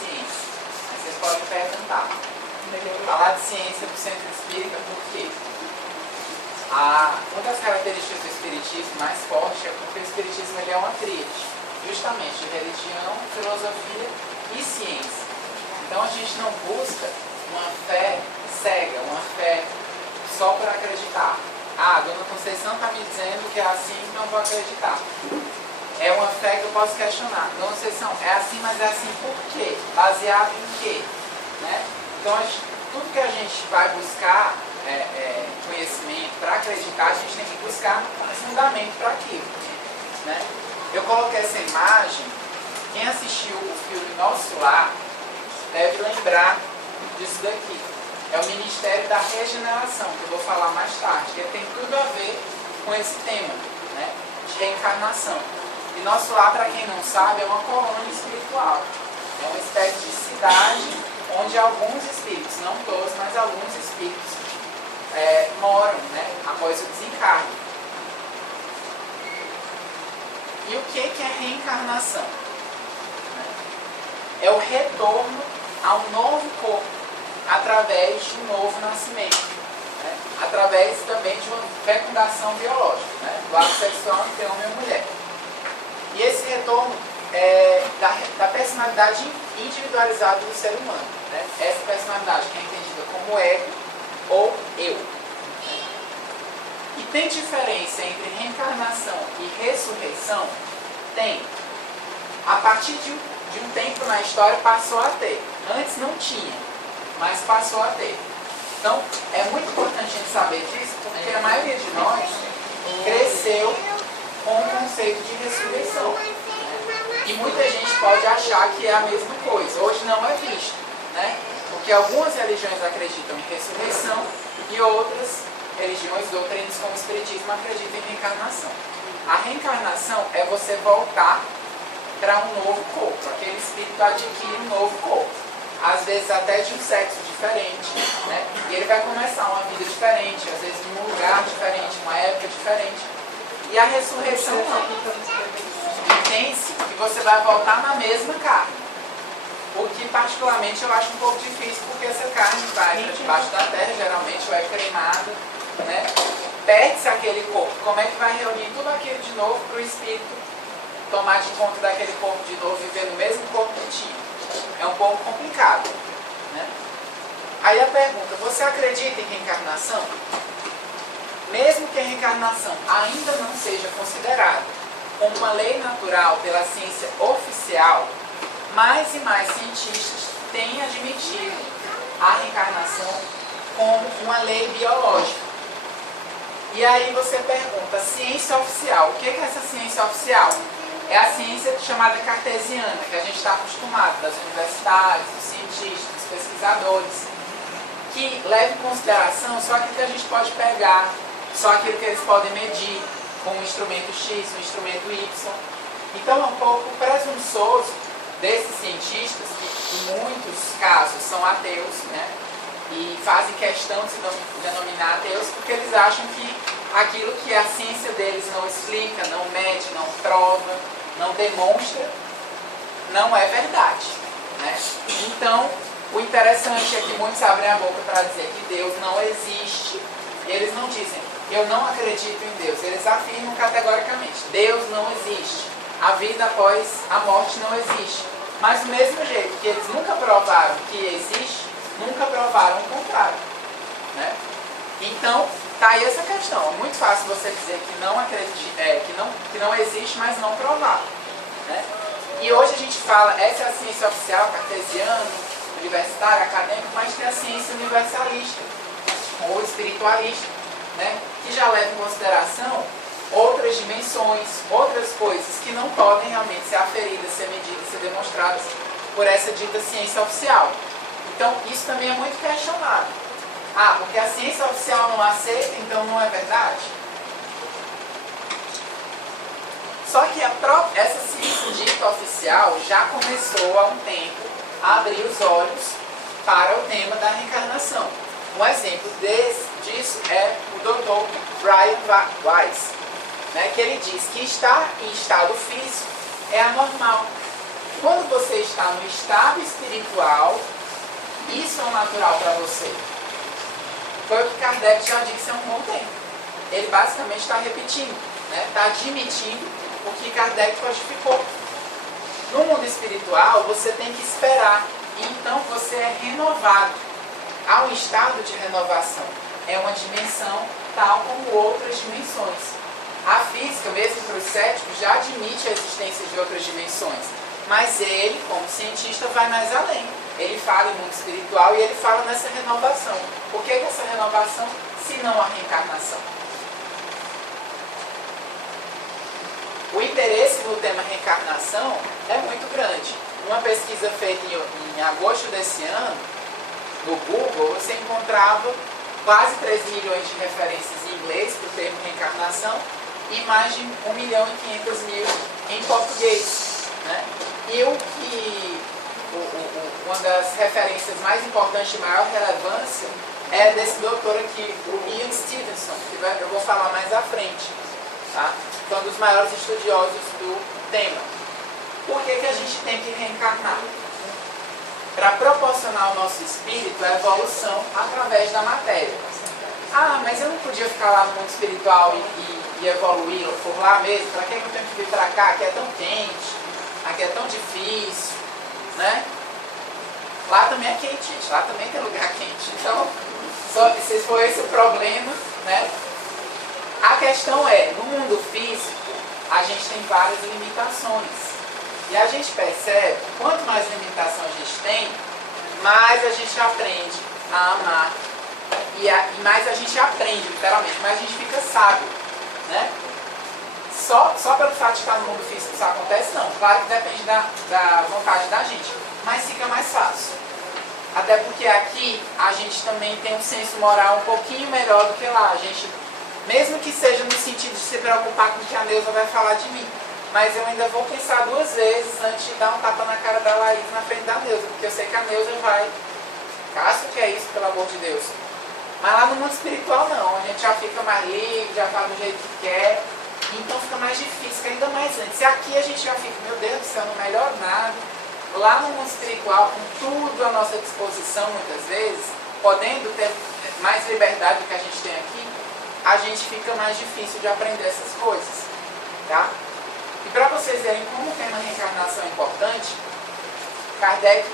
ciência. Aí vocês podem perguntar. Falar de ciência do centro espírita por quê? Uma das características do espiritismo mais forte é porque o espiritismo ele é uma tríade, justamente de religião, filosofia e ciência. Então a gente não busca uma fé cega, uma fé só para acreditar. A Dona Conceição está me dizendo que é assim, então vou acreditar. É uma fé que eu posso questionar. Dona Conceição, é assim, mas é assim por quê? Baseado em quê? Né? Então, tudo que a gente vai buscar conhecimento para acreditar, a gente tem que buscar um fundamento para aquilo. Né? Eu coloquei essa imagem, quem assistiu o filme Nosso Lar deve lembrar disso daqui. É o Ministério da Regeneração, que eu vou falar mais tarde, que tem tudo a ver com esse tema, né, de reencarnação. E Nosso Lar, para quem não sabe, é uma colônia espiritual. É uma espécie de cidade onde alguns espíritos, não todos, mas alguns espíritos moram, né, após o desencarne. E o que é reencarnação? É o retorno a um novo corpo, através de um novo nascimento, né? Através também de uma fecundação biológica, né? Do ato sexual entre homem e mulher. E esse retorno é da personalidade individualizada do ser humano, né? Essa personalidade que é entendida como ego ou eu. E tem diferença entre reencarnação e ressurreição? Tem. A partir de um tempo na história passou a ter. Antes não tinha, mas passou a ter. Então, é muito importante a gente saber disso, porque a maioria de nós cresceu com o conceito de ressurreição. E muita gente pode achar que é a mesma coisa. Hoje não é visto, né? Porque algumas religiões acreditam em ressurreição e outras religiões, doutrinas como o Espiritismo, acreditam em reencarnação. A reencarnação é você voltar para um novo corpo. Aquele espírito adquire um novo corpo. Às vezes até de um sexo diferente, né? E ele vai começar uma vida diferente, às vezes em um lugar diferente, uma época diferente. E a ressurreição não. Entende-se que você vai voltar na mesma carne. O que particularmente eu acho um pouco difícil, porque essa carne vai para debaixo da terra, geralmente, ou é cremada, né? Perde-se aquele corpo. Como é que vai reunir tudo aquilo de novo para o espírito tomar de conta daquele corpo de novo, viver no mesmo corpo que tinha? É um pouco complicado, né? Aí a pergunta, você acredita em reencarnação? Mesmo que a reencarnação ainda não seja considerada como uma lei natural pela ciência oficial, mais e mais cientistas têm admitido a reencarnação como uma lei biológica. E aí você pergunta, ciência oficial, o que é essa ciência oficial? É a ciência chamada cartesiana, que a gente está acostumado, das universidades, dos cientistas, dos pesquisadores, que leva em consideração só aquilo que a gente pode pegar, só aquilo que eles podem medir, com um instrumento X, um instrumento Y. Então é um pouco presunçoso desses cientistas, que em muitos casos são ateus, né? E fazem questão de se denominar ateus, porque eles acham que aquilo que a ciência deles não explica, não mede, não prova, não demonstra, não é verdade, né? Então, o interessante é que muitos abrem a boca para dizer que Deus não existe. Eles não dizem, eu não acredito em Deus. Eles afirmam categoricamente, Deus não existe. A vida após a morte não existe. Mas do mesmo jeito que eles nunca provaram que existe, nunca provaram o contrário, né? Então, tá aí essa questão. É muito fácil você dizer que não acredita, que não existe, mas não provar, né? E hoje a gente fala, essa é a ciência oficial, cartesiana, universitária, acadêmica, mas tem a ciência universalista, ou espiritualista, né? Que já leva em consideração outras dimensões, outras coisas que não podem realmente ser aferidas, ser medidas, ser demonstradas por essa dita ciência oficial. Então, isso também é muito questionado. Ah, porque a ciência oficial não aceita, então não é verdade? Só que essa ciência dita oficial já começou há um tempo a abrir os olhos para o tema da reencarnação. Um exemplo disso é o Dr. Brian Weiss, né, que ele diz que estar em estado físico é anormal. Quando você está no estado espiritual, isso é o natural para você. Foi o que Kardec já disse há um bom tempo. Ele basicamente está repetindo, né? Está admitindo o que Kardec codificou. No mundo espiritual, você tem que esperar. E então você é renovado. Há um estado de renovação. É uma dimensão tal como outras dimensões. A física, mesmo para os céticos, já admite a existência de outras dimensões. Mas ele, como cientista, vai mais além. Ele fala em mundo espiritual e ele fala nessa renovação. Por que essa renovação, se não a reencarnação? O interesse no tema reencarnação é muito grande. Uma pesquisa feita em agosto desse ano, no Google, você encontrava quase 3 milhões de referências em inglês para o termo reencarnação e mais de 1.500.000 em português, né? E uma das referências mais importantes de maior relevância é desse doutor aqui, o Ian Stevenson, que eu vou falar mais à frente, tá? Que é um dos maiores estudiosos do tema. Por que a gente tem que reencarnar? Para proporcionar ao nosso espírito a evolução através da matéria. Ah, mas eu não podia ficar lá no mundo espiritual e evoluir por lá mesmo? Para que eu tenho que vir para cá? Aqui é tão quente, aqui é tão difícil, né? Lá também é quente, gente. Lá também tem lugar quente. Então, se for esse o problema, né? A questão é, no mundo físico, a gente tem várias limitações. E a gente percebe, quanto mais limitação a gente tem, mais a gente aprende a amar. E mais a gente aprende, literalmente, mais a gente fica sábio, né? Só pelo fato de estar no mundo físico isso acontece, não. Claro que depende da vontade da gente, mas fica mais fácil. Até porque aqui a gente também tem um senso moral um pouquinho melhor do que lá. A gente, mesmo que seja no sentido de se preocupar com o que a Neuza vai falar de mim, mas eu ainda vou pensar 2 vezes antes de dar um tapa na cara da Laís na frente da Neuza, porque eu sei que a Neuza vai, caso que é isso, pelo amor de Deus. Mas lá no mundo espiritual não, a gente já fica mais livre, já faz do jeito que quer, então fica mais difícil, ainda mais antes. E aqui a gente já fica, meu Deus do céu, não melhor nada. Lá no mundo espiritual, com tudo à nossa disposição, muitas vezes, podendo ter mais liberdade do que a gente tem aqui, a gente fica mais difícil de aprender essas coisas, tá? E para vocês verem como o tema reencarnação é importante, Kardec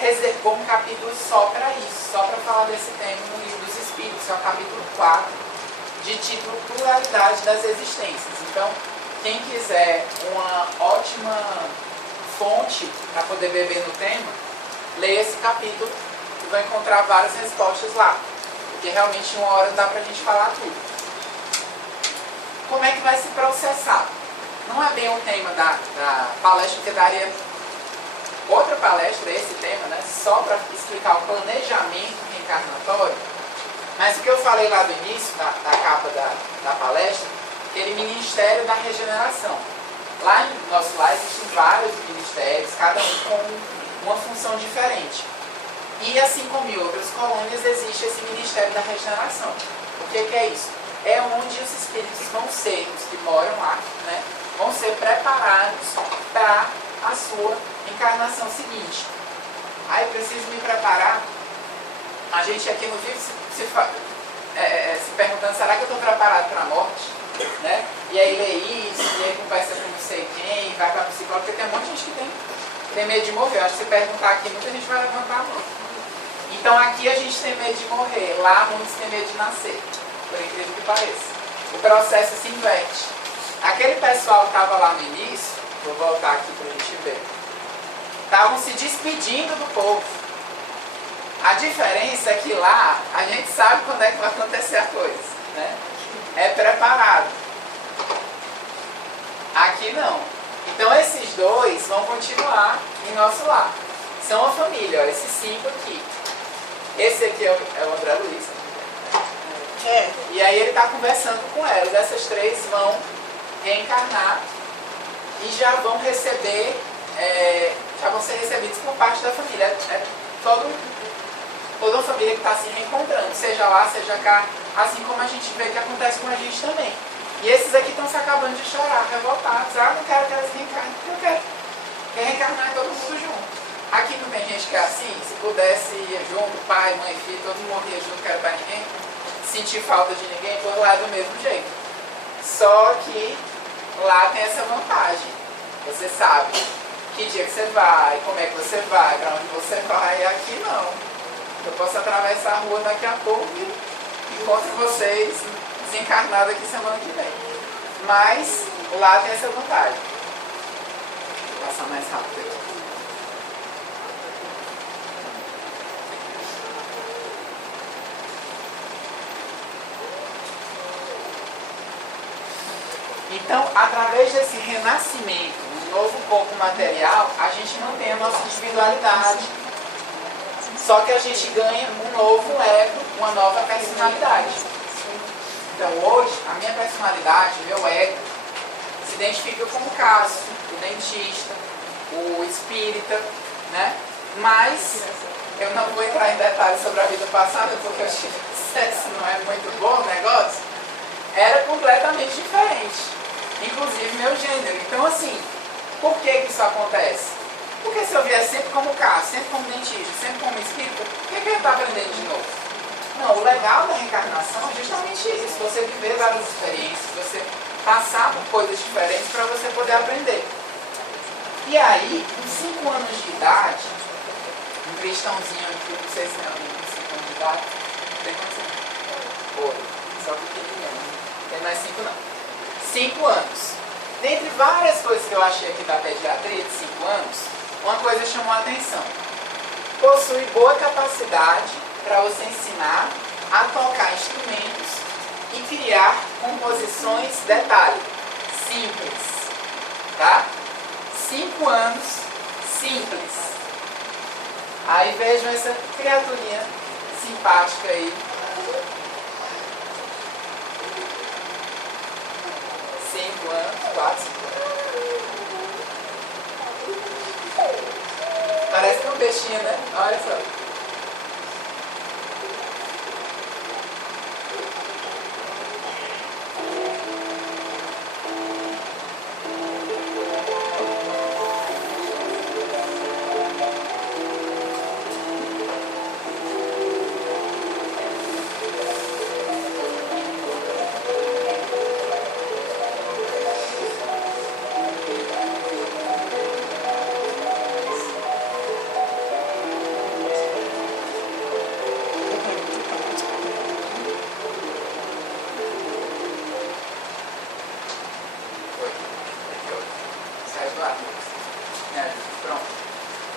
reservou um capítulo só para isso, só para falar desse tema no Livro dos Espíritos, é o capítulo 4, de título Pluralidade das Existências. Então, quem quiser uma ótima fonte para poder beber no tema, leia esse capítulo e vai encontrar várias respostas lá, porque realmente em 1 hora não dá para a gente falar tudo. Como é que vai se processar? Não é bem o tema da palestra, que daria outra palestra, esse tema, né? Só para explicar o planejamento reencarnatório. Mas o que eu falei lá do início, da capa da palestra, aquele Ministério da Regeneração. Lá em nosso lar existem vários ministérios, cada um com uma função diferente. E assim como em outras colônias, existe esse Ministério da Regeneração. O que é isso? É onde os espíritos vão ser, os que moram lá, né, vão ser preparados para a sua encarnação seguinte. Aí preciso me preparar. A gente aqui no vídeo se perguntando, será que eu estou preparado para a morte? Né? E aí lê isso, e aí conversa com não sei quem, vai para a psicóloga, porque tem um monte de gente que tem medo de morrer. Eu acho que se perguntar aqui, muita gente vai levantar a mão. Então aqui a gente tem medo de morrer, lá muitos têm medo de nascer, por incrível que pareça. O processo se inverte. Aquele pessoal que estava lá no início, vou voltar aqui para a gente ver, estavam se despedindo do povo. A diferença é que lá a gente sabe quando é que vai acontecer a coisa, né? É preparado. Aqui não. Então esses dois vão continuar em nosso lar. São a família, ó, esses 5 aqui. Esse aqui é o André Luiz. E aí ele está conversando com elas. Essas 3 vão reencarnar e já vão receber, já vão ser recebidos por parte da família. Toda uma família que está se reencontrando, seja lá, seja cá, assim como a gente vê que acontece com a gente também. E esses aqui estão se acabando de chorar, revoltados. Ah, não quero que elas reencarnem. Eu quero. Porque reencarnar é todo mundo junto. Aqui não tem gente que é assim, se pudesse ir junto, pai, mãe, filho, todo mundo morria junto, não era pra ninguém, sentir falta de ninguém, por lá é do mesmo jeito. Só que lá tem essa vantagem. Você sabe que dia que você vai, como é que você vai, pra onde você vai, e aqui não. Eu posso atravessar a rua daqui a pouco e encontro vocês desencarnados aqui semana que vem. Mas lá tem essa vantagem. Vou passar mais rápido aqui. Então, através desse renascimento, um novo corpo material, a gente mantém a nossa individualidade. Só que a gente ganha um novo ego, uma nova personalidade. Então, hoje, a minha personalidade, meu ego, se identifica como Cássio, o dentista, o espírita, né? Mas eu não vou entrar em detalhes sobre a vida passada, porque eu tive acesso, não é muito bom o negócio. Era completamente diferente. Inclusive meu gênero. Então, assim, por que isso acontece? Porque se eu vier sempre como Cássio, sempre como dentista, sempre como espírita, por que eu estou aprendendo de novo? Não, o legal da reencarnação é justamente isso. Você viver várias experiências, você passar por coisas diferentes para você poder aprender. E aí, com 5 anos de idade, um cristãozinho aqui, não sei se é amigo com 5 anos de idade, tem quantos anos? 8, só pequenininho, não tem mais 5 não. 5 anos. Dentre várias coisas que eu achei aqui da pediatria de 5 anos, uma coisa chamou a atenção. Possui boa capacidade para você ensinar a tocar instrumentos e criar composições, detalhe, simples. Tá? 5 anos, simples. Aí vejam essa criaturinha simpática aí. 5 anos, 4, 5 anos. Parece um peixinho, né? Olha só.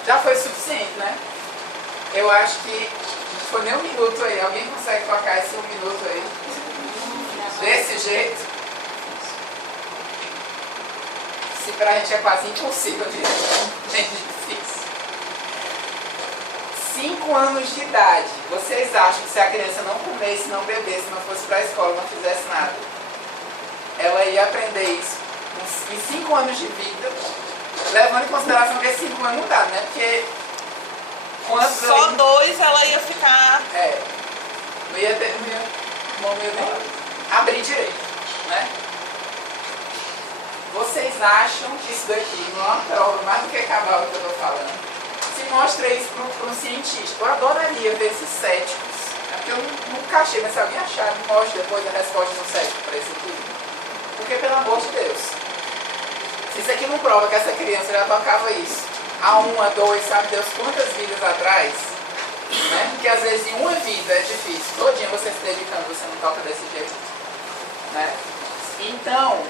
Já foi suficiente, né? Eu acho que não foi nem um minuto aí. Alguém consegue tocar esse 1 minuto aí? Desse jeito? Se pra gente é quase impossível de bem difícil. 5 anos de idade. Vocês acham que se a criança não comesse, não bebesse, não fosse pra escola, não fizesse nada, ela ia aprender isso em 5 anos de vida? Levando em consideração que esses 5 anos não dá, né? Porque só 2 ela ia ficar. Não ia ter, não ia nem abrir direito, né? Vocês acham que isso daqui não é uma prova mais do que cabal que eu estou falando? Se mostra isso para um cientista. Eu adoraria ver esses céticos. É porque eu nunca achei, mas se alguém achar, me mostre depois a resposta do cético para isso aqui. Porque, pelo amor de Deus, se isso aqui não prova que essa criança já tocava isso há 1, há 2, sabe Deus quantas vidas atrás, né? Porque às vezes em uma vida é difícil, todinha você se dedicando, você não toca desse jeito, né? Então,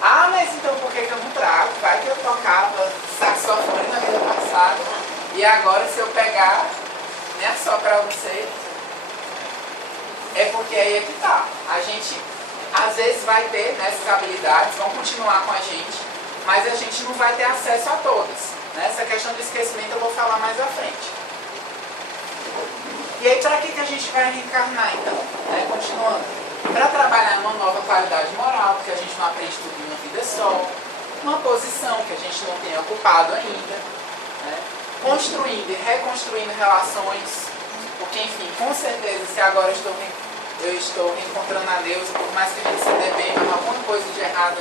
mas então por que eu não trago? Vai que eu tocava saxofone na vida passada e agora se eu pegar, né, só para você, é porque aí é que tá. A gente às vezes vai ter, né, essas habilidades, vão continuar com a gente, mas a gente não vai ter acesso a todas. Né? Essa questão do esquecimento eu vou falar mais à frente. E aí, para que a gente vai reencarnar, então? Né? Continuando. Para trabalhar numa nova qualidade moral, porque a gente não aprende tudo em uma vida só. Uma posição que a gente não tenha ocupado ainda. Né? Construindo e reconstruindo relações. Porque, enfim, com certeza, se agora eu estou reencontrando a Deus, por mais que a gente se dê bem, mas alguma coisa de errado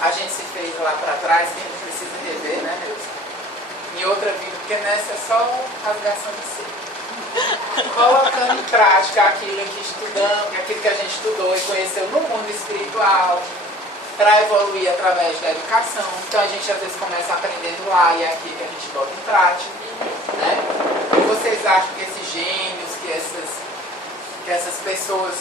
a gente se fez lá para trás, que a gente precisa rever, né, Deus? em outra vida, porque nessa é só rasgação de ser. Colocando em prática aquilo que estudamos, aquilo que a gente estudou e conheceu no mundo espiritual, para evoluir através da educação. Então a gente às vezes começa aprendendo lá e é aqui que a gente bota em prática, né? E vocês acham que esses gênios, que essas pessoas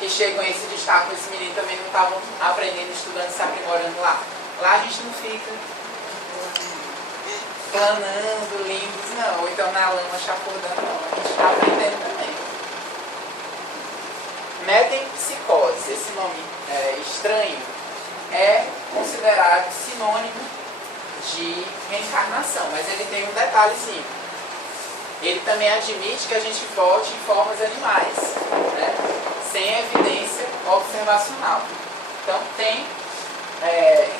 que chegam a esse destaque, esse menino também não estavam aprendendo, estudando, se aprimorando lá? Lá a gente não fica planando, lindos, não, ou então na lama chafurdando, não. A gente está aprendendo também. Metempsicose, esse nome estranho, é considerado sinônimo de reencarnação, mas ele tem um detalhezinho. Ele também admite que a gente volte em formas animais, né, sem evidência observacional. Então tem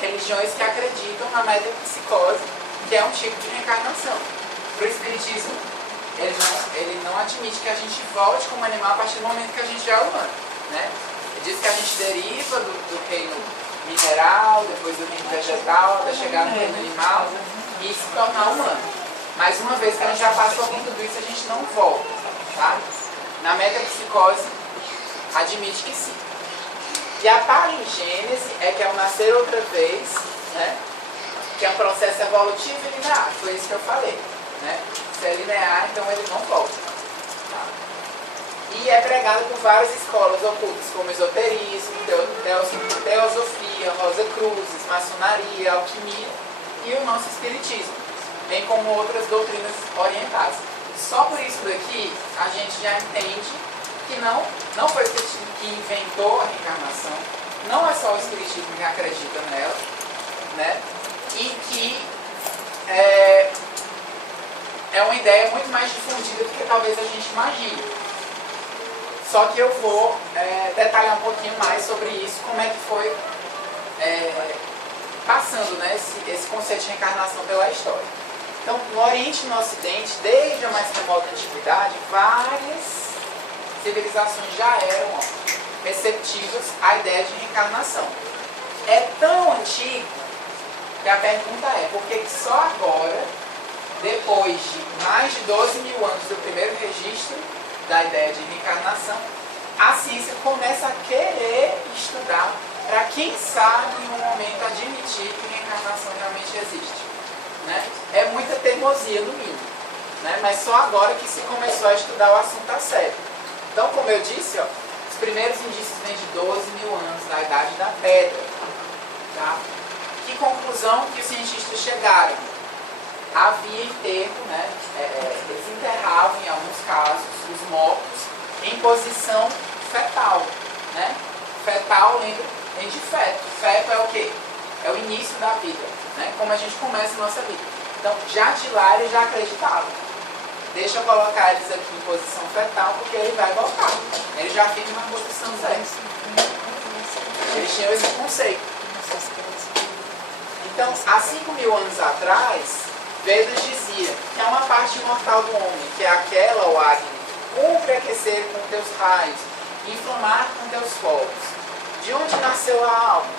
religiões que acreditam na metempsicose, que é um tipo de reencarnação. Para o Espiritismo, ele não admite que a gente volte como animal a partir do momento que a gente já é humano, né? Ele diz que a gente deriva do reino mineral, depois do reino vegetal, até chegar no reino animal e se tornar humano. Mas uma vez que a gente já passou por tudo isso, a gente não volta, tá? Na metempsicose, admite que sim. E a parigênese é que é o nascer outra vez, né? Que é um processo evolutivo e linear, foi isso que eu falei, né? Se é linear, então ele não volta. Tá? E é pregado por várias escolas ocultas, como esoterismo, teosofia, Rosa Cruzes, maçonaria, alquimia e o nosso espiritismo, bem como outras doutrinas orientais. Só por isso daqui, a gente já entende que não foi o espiritismo que inventou a reencarnação, não é só o espiritismo que acredita nela, né? E que é uma ideia muito mais difundida do que talvez a gente imagine. Só que eu vou detalhar um pouquinho mais sobre isso, como é que foi passando, né, esse conceito de reencarnação pela história. Então, no Oriente e no Ocidente, desde a mais remota antiguidade, várias civilizações já eram receptivas à ideia de reencarnação. É tão antigo que a pergunta é, por que só agora, depois de mais de 12 mil anos do primeiro registro da ideia de reencarnação, a ciência começa a querer estudar para, quem sabe, em um momento admitir que reencarnação realmente existe, né? É muita teimosia no mínimo, né? Mas só agora que se começou a estudar o assunto a sério. Então, como eu disse, os primeiros indícios vêm de 12 mil anos, da idade da pedra. Tá? Que conclusão que os cientistas chegaram? Havia enterro, né? Eles enterravam, em alguns casos, os mortos em posição fetal. Né? Fetal vem de feto. Feto é o quê? É o início da vida, né? Como a gente começa a nossa vida. Então, já de lá eles já acreditavam. Deixa eu colocar eles aqui em posição fetal, porque ele vai voltar. Ele já fica na posição zero. Eles tinham esse conceito. Então, há 5 mil anos atrás, Vedas dizia que há uma parte imortal do homem, que é aquela, ó Agni, cumpre aquecer com teus raios, inflamar com teus fogos. De onde nasceu a alma?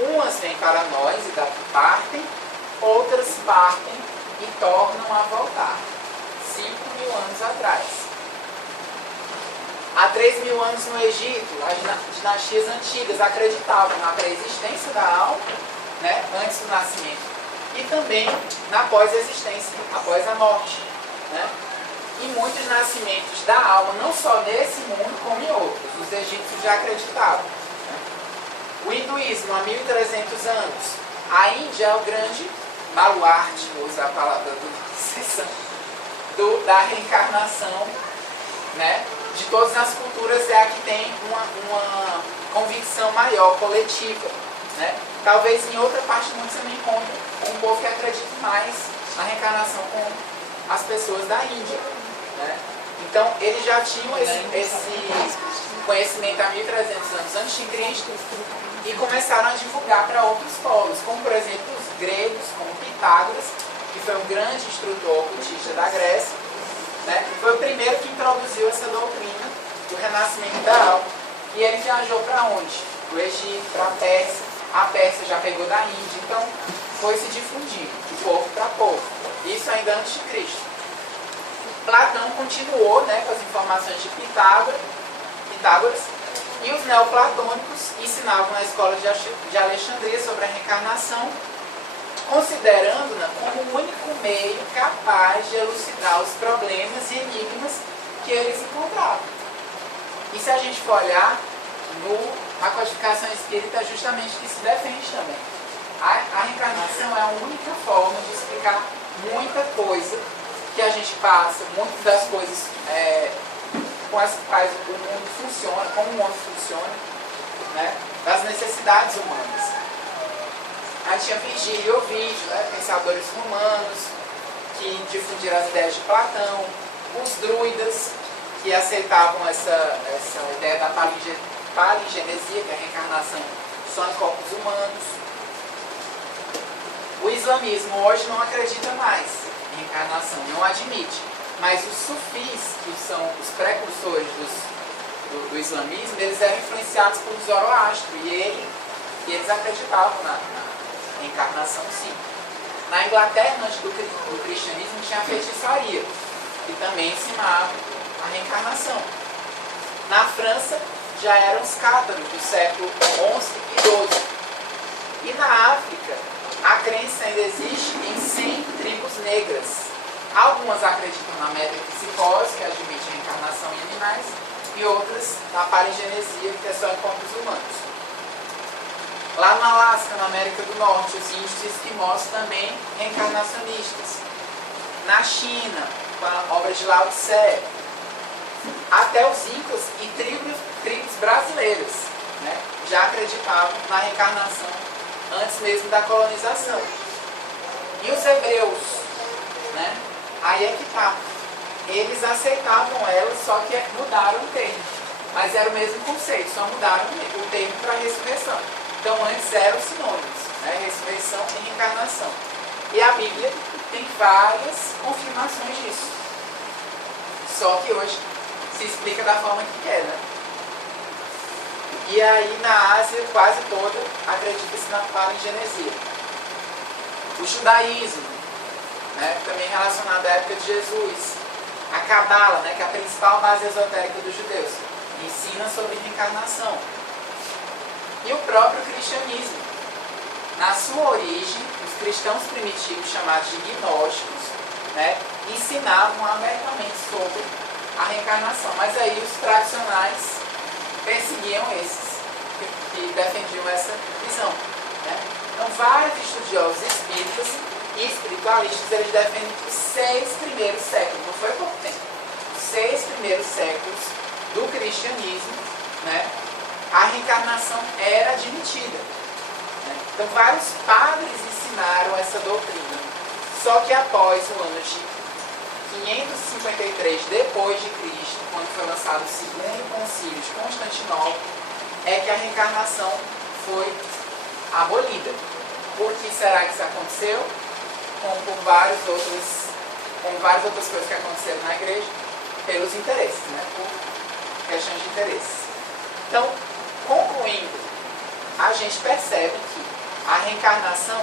Umas vêm para nós e daqui partem, outras partem e tornam a voltar. 5 mil anos atrás. Há 3 mil anos no Egito, as dinastias antigas acreditavam na pré-existência da alma, né, antes do nascimento, e também na pós-existência, após a morte. Né? E muitos nascimentos da alma, não só nesse mundo, como em outros. Os egípcios já acreditavam. Né? O hinduísmo, há 1.300 anos. A Índia é o grande baluarte, vou usar a palavra da reencarnação, né? De todas as culturas é a que tem uma convicção maior, coletiva. Né? Talvez em outra parte do mundo você não encontre um povo que acredite mais na reencarnação com as pessoas da Índia. Né? Então, eles já tinham esse conhecimento há 1.300 anos antes de Cristo e começaram a divulgar para outros povos, como, por exemplo, os gregos, como Pitágoras, que foi um grande instrutor ocultista da Grécia, né? Foi o primeiro que introduziu essa doutrina do renascimento da alma. E ele viajou para onde? Para o Egito, para a Pérsia. A Pérsia já pegou da Índia. Então, foi se difundindo de povo para povo. Isso ainda antes de Cristo. Platão continuou, né, com as informações de Pitágoras, e os neoplatônicos ensinavam na escola de Alexandria sobre a reencarnação, considerando-na como o único meio capaz de elucidar os problemas e enigmas que eles encontravam. E se a gente for olhar, a codificação espírita é justamente que se defende também. A reencarnação é a única forma de explicar muita coisa que a gente passa, muitas das coisas com as quais o mundo funciona, como o mundo funciona, né, das necessidades humanas. Aí tinha Virgílio e Ovídio, né, pensadores romanos, que difundiram as ideias de Platão, os druidas, que aceitavam essa ideia da palingenesia, que é a reencarnação só em corpos humanos. O islamismo hoje não acredita mais em reencarnação, não admite. Mas os sufis, que são os precursores do islamismo, eles eram influenciados por Zoroastro e eles acreditavam na reencarnação, sim. Na Inglaterra, antes do cristianismo, tinha a feitiçaria, que também ensinava a reencarnação. Na França, já eram os cátaros do século XI e XII. E na África, a crença ainda existe em 100 tribos negras. Algumas acreditam na metempsicose, que admite a reencarnação em animais, e outras na palingenesia, que é só em corpos humanos. Lá no Alasca, na América do Norte, os índios esquimós também reencarnacionistas. Na China, com a obra de Lao Tse, até os incas e tribos brasileiras, né, já acreditavam na reencarnação antes mesmo da colonização. E os hebreus, né, aí é que tá. Eles aceitavam ela, só que mudaram o termo. Mas era o mesmo conceito, só mudaram o termo para ressurreição. Então antes eram sinônimos, né, ressurreição e reencarnação. E a Bíblia tem várias confirmações disso. Só que hoje se explica da forma que quer, né? E aí na Ásia, quase toda, acredita-se na palingenesia. O judaísmo, né, também relacionado à época de Jesus. A Cabala, né, que é a principal base esotérica dos judeus, ensina sobre reencarnação. E o próprio cristianismo. Na sua origem, os cristãos primitivos, chamados de gnósticos, né, ensinavam abertamente sobre a reencarnação. Mas aí os tradicionais perseguiam esses que defendiam essa visão, né? Então vários estudiosos espíritas e espiritualistas, eles defendem que os 6 primeiros séculos, não foi pouco tempo, os 6 primeiros séculos do cristianismo, né, a reencarnação era admitida, né? Então vários padres ensinaram essa doutrina. Só que após o ano de 553 depois de Cristo, quando foi lançado o segundo concílio de Constantinopla, é que a reencarnação foi abolida. Por que será que isso aconteceu? Como várias outras coisas que aconteceram na igreja, pelos interesses, né? Por questões de interesses. Então, concluindo, a gente percebe que a reencarnação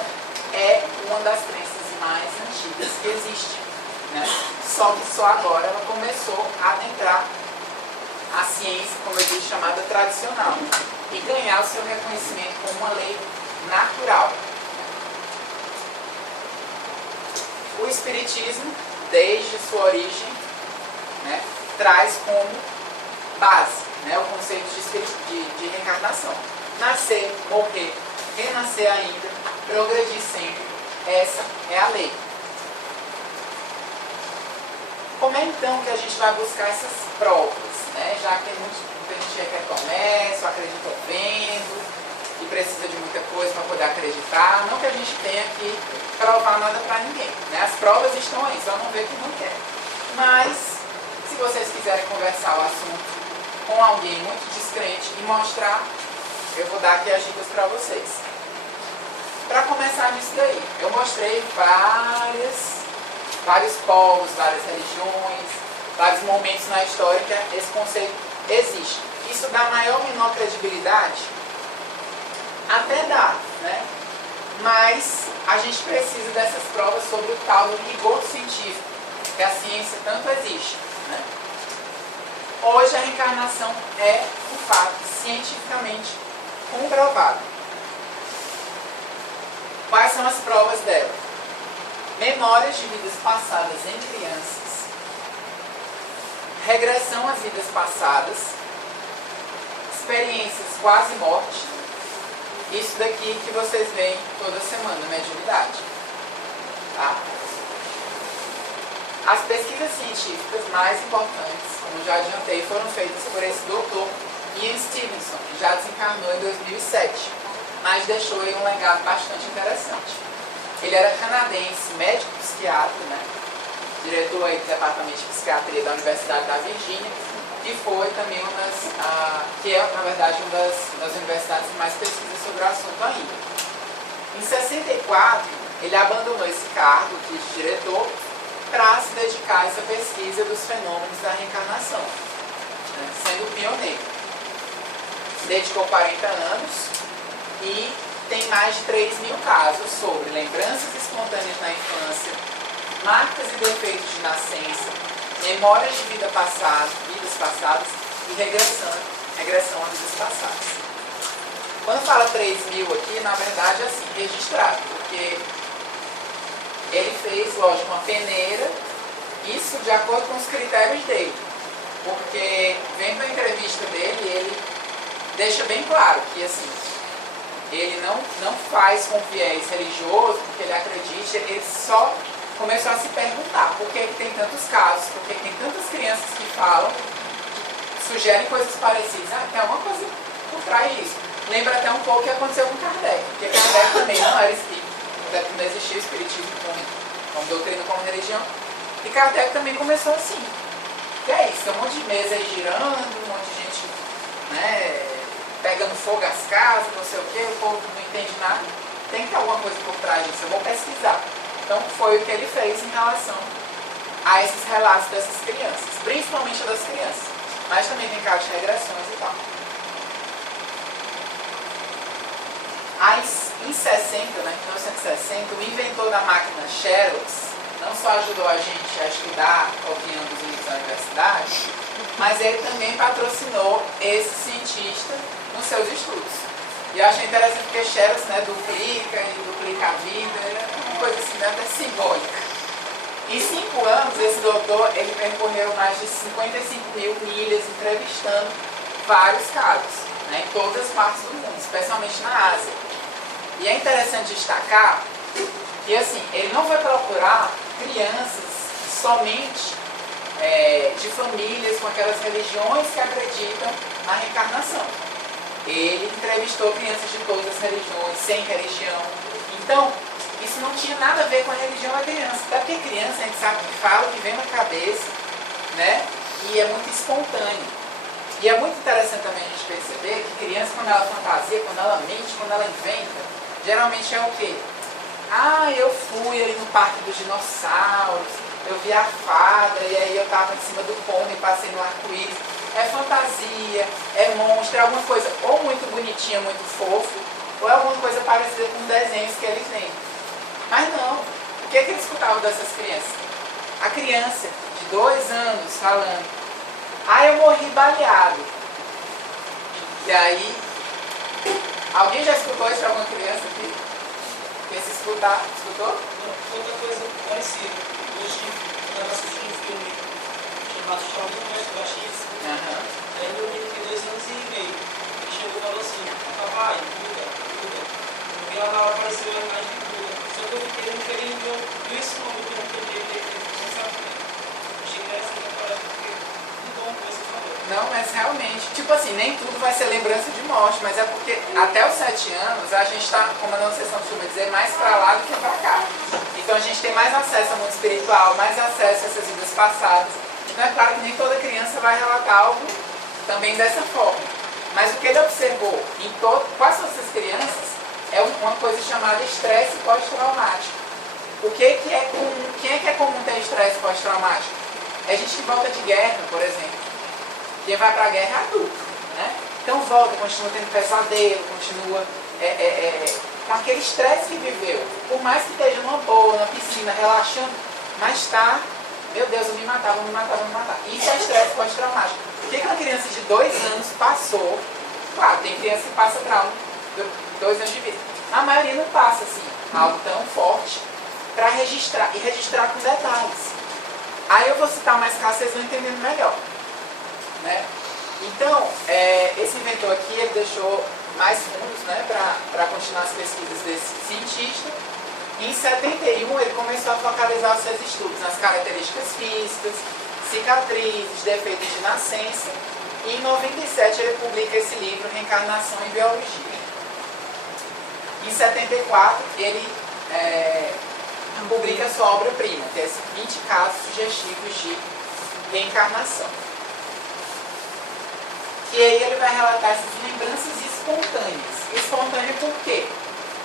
é uma das crenças mais antigas que existe, né? Só que só agora ela começou a adentrar a ciência, como eu disse, chamada tradicional, e ganhar o seu reconhecimento como uma lei natural. O Espiritismo, desde sua origem, né, traz como base, né, o conceito de reencarnação. Nascer, morrer, renascer ainda, progredir sempre. Essa é a lei. Como é então que a gente vai buscar essas provas, né? Já que tem muita gente que é comércio, acredita vendo, e precisa de muita coisa para poder acreditar. Não que a gente tenha que provar nada para ninguém, né? As provas estão aí, só não vê quem não quer. Mas, se vocês quiserem conversar o assunto com alguém muito descrente e mostrar, eu vou dar aqui as dicas para vocês. Para começar nisso daí, eu mostrei vários povos, várias religiões, vários momentos na história que esse conceito existe. Isso dá maior ou menor credibilidade? Até dá, né? mas a gente precisa dessas provas sobre o tal do rigor científico, que a ciência tanto exige, né? Hoje a reencarnação é um fato cientificamente comprovado. Quais são as provas dela? Memórias de vidas passadas em crianças, regressão às vidas passadas, experiências quase morte, isso daqui que vocês veem toda semana, mediunidade. Tá? As pesquisas científicas mais importantes, como já adiantei, foram feitas por esse doutor Ian Stevenson, que já desencarnou em 2007, mas deixou aí um legado bastante interessante. Ele era canadense, médico psiquiatra, né? Diretor aí do Departamento de Psiquiatria da Universidade da Virgínia, e foi também que é, na verdade, uma das universidades que mais pesquisa sobre o assunto ainda. Em 64, ele abandonou esse cargo de diretor para se dedicar a essa pesquisa dos fenômenos da reencarnação, né, sendo pioneiro. Se dedicou 40 anos e tem mais de 3.000 casos sobre lembranças espontâneas na infância, marcas e defeitos de nascença, memórias de vidas passadas e regressão a vidas passadas. Quando fala 3.000 aqui, na verdade é assim, registrado, porque ele fez, lógico, uma peneira, isso de acordo com os critérios dele, porque vendo a entrevista dele, ele deixa bem claro que assim, ele não faz com viés religioso, porque ele acredita, ele só começou a se perguntar por que tem tantos casos, por que tem tantas crianças que falam, que sugerem coisas parecidas. Tem alguma coisa por trás disso. Lembra até um pouco o que aconteceu com Kardec, porque Kardec também não era espírita, não existia o espiritismo como doutrina, como religião, e Kardec também começou assim. Que é isso, tem um monte de mesa aí girando, um monte de gente, né, pegando fogo às casas, não sei o que, o povo não entende nada, tem que ter alguma coisa por trás disso, eu vou pesquisar. Então foi o que ele fez em relação a esses relatos dessas crianças, principalmente das crianças, mas também tem casos de regressões e tal. Em 60, né, 1960, o inventor da máquina Xerox não só ajudou a gente a estudar opinião dos livros da universidade, mas ele também patrocinou esse cientista nos seus estudos. E eu achei interessante porque Xerox, né, duplica a vida, é uma coisa assim, até simbólica. Em 5 anos, esse doutor, ele percorreu mais de 55.000 milhas entrevistando vários casos, né, em todas as partes do mundo, especialmente na Ásia. E é interessante destacar que, assim, ele não vai procurar crianças somente de famílias com aquelas religiões que acreditam na reencarnação. Ele entrevistou crianças de todas as religiões, sem religião. Então, isso não tinha nada a ver com a religião da criança. Até porque criança, a gente sabe que fala, que vem na cabeça, né? E é muito espontâneo. E é muito interessante também a gente perceber que criança, quando ela fantasia, quando ela mente, quando ela inventa, geralmente é o quê? Eu fui ali no Parque dos Dinossauros, eu vi a fada, e aí eu estava em cima do pônei, passei no arco-íris. É fantasia, é monstro, é alguma coisa ou muito bonitinha, muito fofo, ou é alguma coisa parecida com desenhos que eles têm. Mas não. O que ele escutava dessas crianças? A criança de 2 anos falando, eu morri baleado. E aí, alguém já escutou isso de alguma criança aqui? Quem se escutar, escutou? Outra coisa parecida. Hoje eu estava assistindo um filme chamado Shaolin Mestre da X. Aí meu menino tem 2 anos e meio. Ele chegou e falou assim, papai, Buda. E lá na hora apareceu a imagem de Buda. Só que eu fiquei não querendo ver esse nome que eu não entendi ele não sabe. Achei interessante a parada, porque muito bom que você falou. Não, mas realmente, tipo assim, nem tudo vai ser lembrança de morte, mas é porque até os 7 anos a gente está, como a nossa sessão costuma dizer, mais para lá do que para cá. Então a gente tem mais acesso ao mundo espiritual, mais acesso a essas vidas passadas. Então é claro que nem toda criança vai relatar algo também dessa forma. Mas o que ele observou em quase todas essas crianças é uma coisa chamada estresse pós-traumático. Quem é que é comum ter estresse pós-traumático? É gente que volta de guerra, por exemplo. Quem vai para a guerra é adulto, né? Então volta, continua tendo pesadelo, continua com aquele estresse que viveu, por mais que esteja numa boa, na piscina, relaxando, mas está, meu Deus, eu me matava. Isso é estresse pós-traumático. O que uma criança de 2 anos passou? Claro, tem criança que passa trauma de 2 anos de vida. A maioria não passa assim, algo tão forte, para registrar, e registrar com detalhes. Aí eu vou citar mais casos, vocês vão entendendo melhor. Né? Então, esse inventor aqui, ele deixou mais fundos, né, para continuar as pesquisas desse cientista. Em 71, ele começou a focalizar os seus estudos nas características físicas, cicatrizes, defeitos de nascença. E em 97, ele publica esse livro, Reencarnação em Biologia. Em 74, ele publica sua obra-prima, que é 20 casos sugestivos de reencarnação. E aí ele vai relatar essas lembranças espontâneas. Espontânea por quê?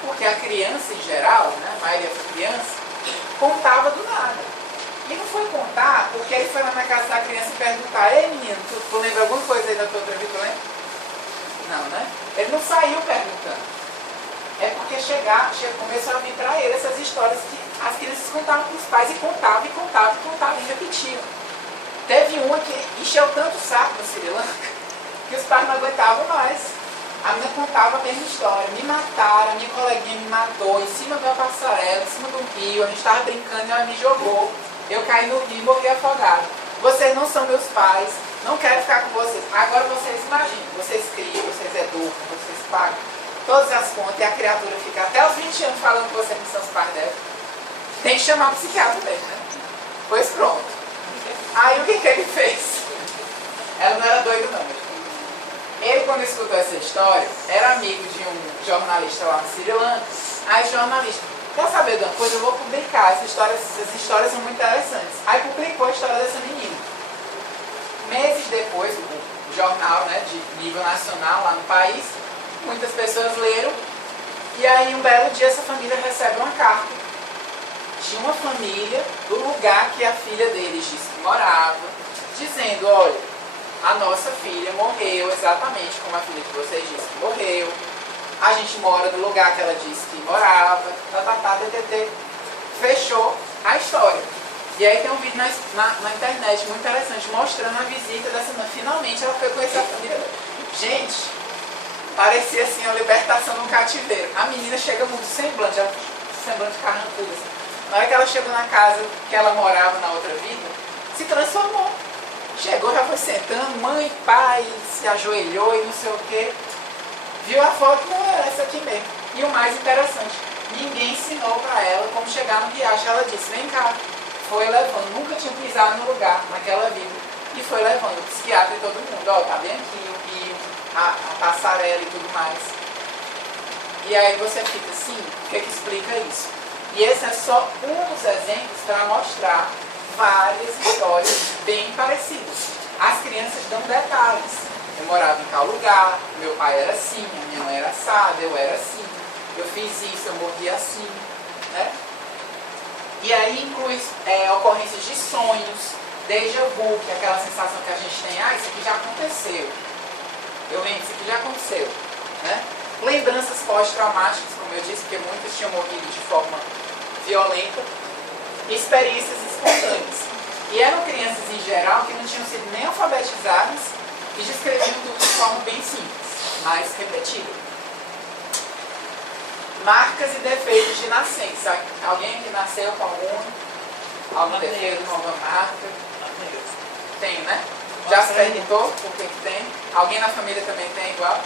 Porque a criança em geral, né, a maioria da criança, contava do nada. E não foi contar porque ele foi lá na casa da criança e perguntar: ei menino, tu lembra alguma coisa aí da tua outra vida, tu lembra? Não, né? Ele não saiu perguntando. É porque começou a vir para ele essas histórias que as crianças contavam para os pais e contavam e repetiam. Teve uma que encheu tanto o saco no Sri Lanka que os pais não aguentavam mais. A menina contava a mesma história. Me mataram, a minha coleguinha me matou em cima de uma passarela, em cima de um rio. A gente estava brincando e ela me jogou. Eu caí no rio e morri afogado. Vocês não são meus pais, não quero ficar com vocês. Agora vocês imaginem, vocês criam, vocês educam, vocês pagam todas as contas e a criatura fica até os 20 anos falando que vocês não são os pais dela. Tem que chamar o psiquiatra mesmo, né? Pois pronto. Aí o que ele fez? Ela não era doida não. Ele, quando escutou essa história, era amigo de um jornalista lá no Sri Lanka. Aí o jornalista: quer saber de uma coisa? Eu vou publicar. Essas histórias são muito interessantes. Aí publicou a história dessa menina. Meses depois, o jornal, né, de nível nacional lá no país, muitas pessoas leram. E aí, um belo dia, essa família recebe uma carta de uma família do lugar que a filha deles disse que morava, dizendo: olha, a nossa filha morreu exatamente como a filha de vocês disse que morreu. A gente mora no lugar que ela disse que morava. TTT. Fechou a história. E aí tem um vídeo na internet muito interessante mostrando a visita dessa menina. Finalmente ela foi conhecer a família. Gente, parecia assim a libertação no cativeiro. A menina chega muito semblante carrancuda. Assim. Na hora que ela chegou na casa que ela morava na outra vida, se transformou. Chegou, já foi sentando, mãe, pai, se ajoelhou e não sei o quê. Viu a foto, não era essa aqui mesmo. E o mais interessante, ninguém ensinou para ela como chegar no riacho. Ela disse: vem cá. Foi levando, nunca tinha pisado no lugar naquela vida. E foi levando o psiquiatra e todo mundo. Ó, tá bem aqui o rio, a passarela e tudo mais. E aí você fica assim, o que explica isso? E esse é só um dos exemplos para mostrar várias histórias bem parecidas. As crianças dão detalhes. Eu morava em tal lugar, meu pai era assim, a minha mãe era assada, eu era assim, eu fiz isso, eu morri assim, né? E aí inclui ocorrências de sonhos, déjà vu, que é aquela sensação que a gente tem: ah, isso aqui já aconteceu. Eu lembro, isso aqui já aconteceu, né? Lembranças pós-traumáticas, como eu disse, porque muitos tinham morrido de forma violenta. Experiências espontâneas. E eram crianças em geral que não tinham sido nem alfabetizadas e descreviam tudo de forma bem simples, mas repetida. Marcas e defeitos de nascença. Alguém aqui nasceu com algum defeito, com alguma marca? Tem, né? Já se perguntou por que tem? Alguém na família também tem igual?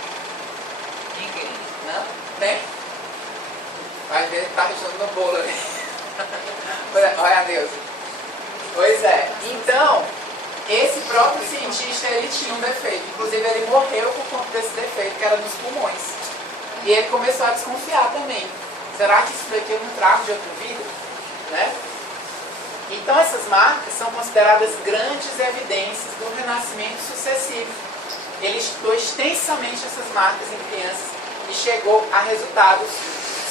Ninguém. Não? Tem? Vai ver que tá rechando no bolo ali. Olha a Deus. Pois é. Então, esse próprio cientista, ele tinha um defeito. Inclusive, ele morreu por conta desse defeito, que era nos pulmões. E ele começou a desconfiar também. Será que isso daqui eu não trago de outra vida? Né? Então, essas marcas são consideradas grandes evidências do renascimento sucessivo. Ele estudou extensamente essas marcas em crianças e chegou a resultados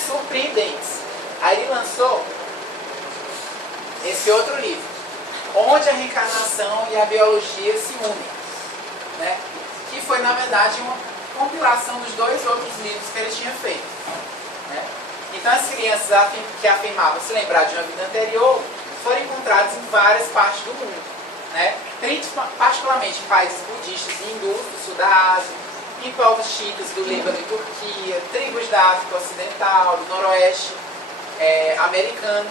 surpreendentes. Aí ele lançou esse outro livro, Onde a Reencarnação e a Biologia se Unem, né? Que foi, na verdade, uma compilação dos 2 outros livros que ele tinha feito. Né? Então as crianças que afirmavam se lembrar de uma vida anterior foram encontradas em várias partes do mundo, né? Particularmente em países budistas e hindus do sul da Ásia, em povos chiitas do Líbano e Turquia, tribos da África Ocidental, do Noroeste americano.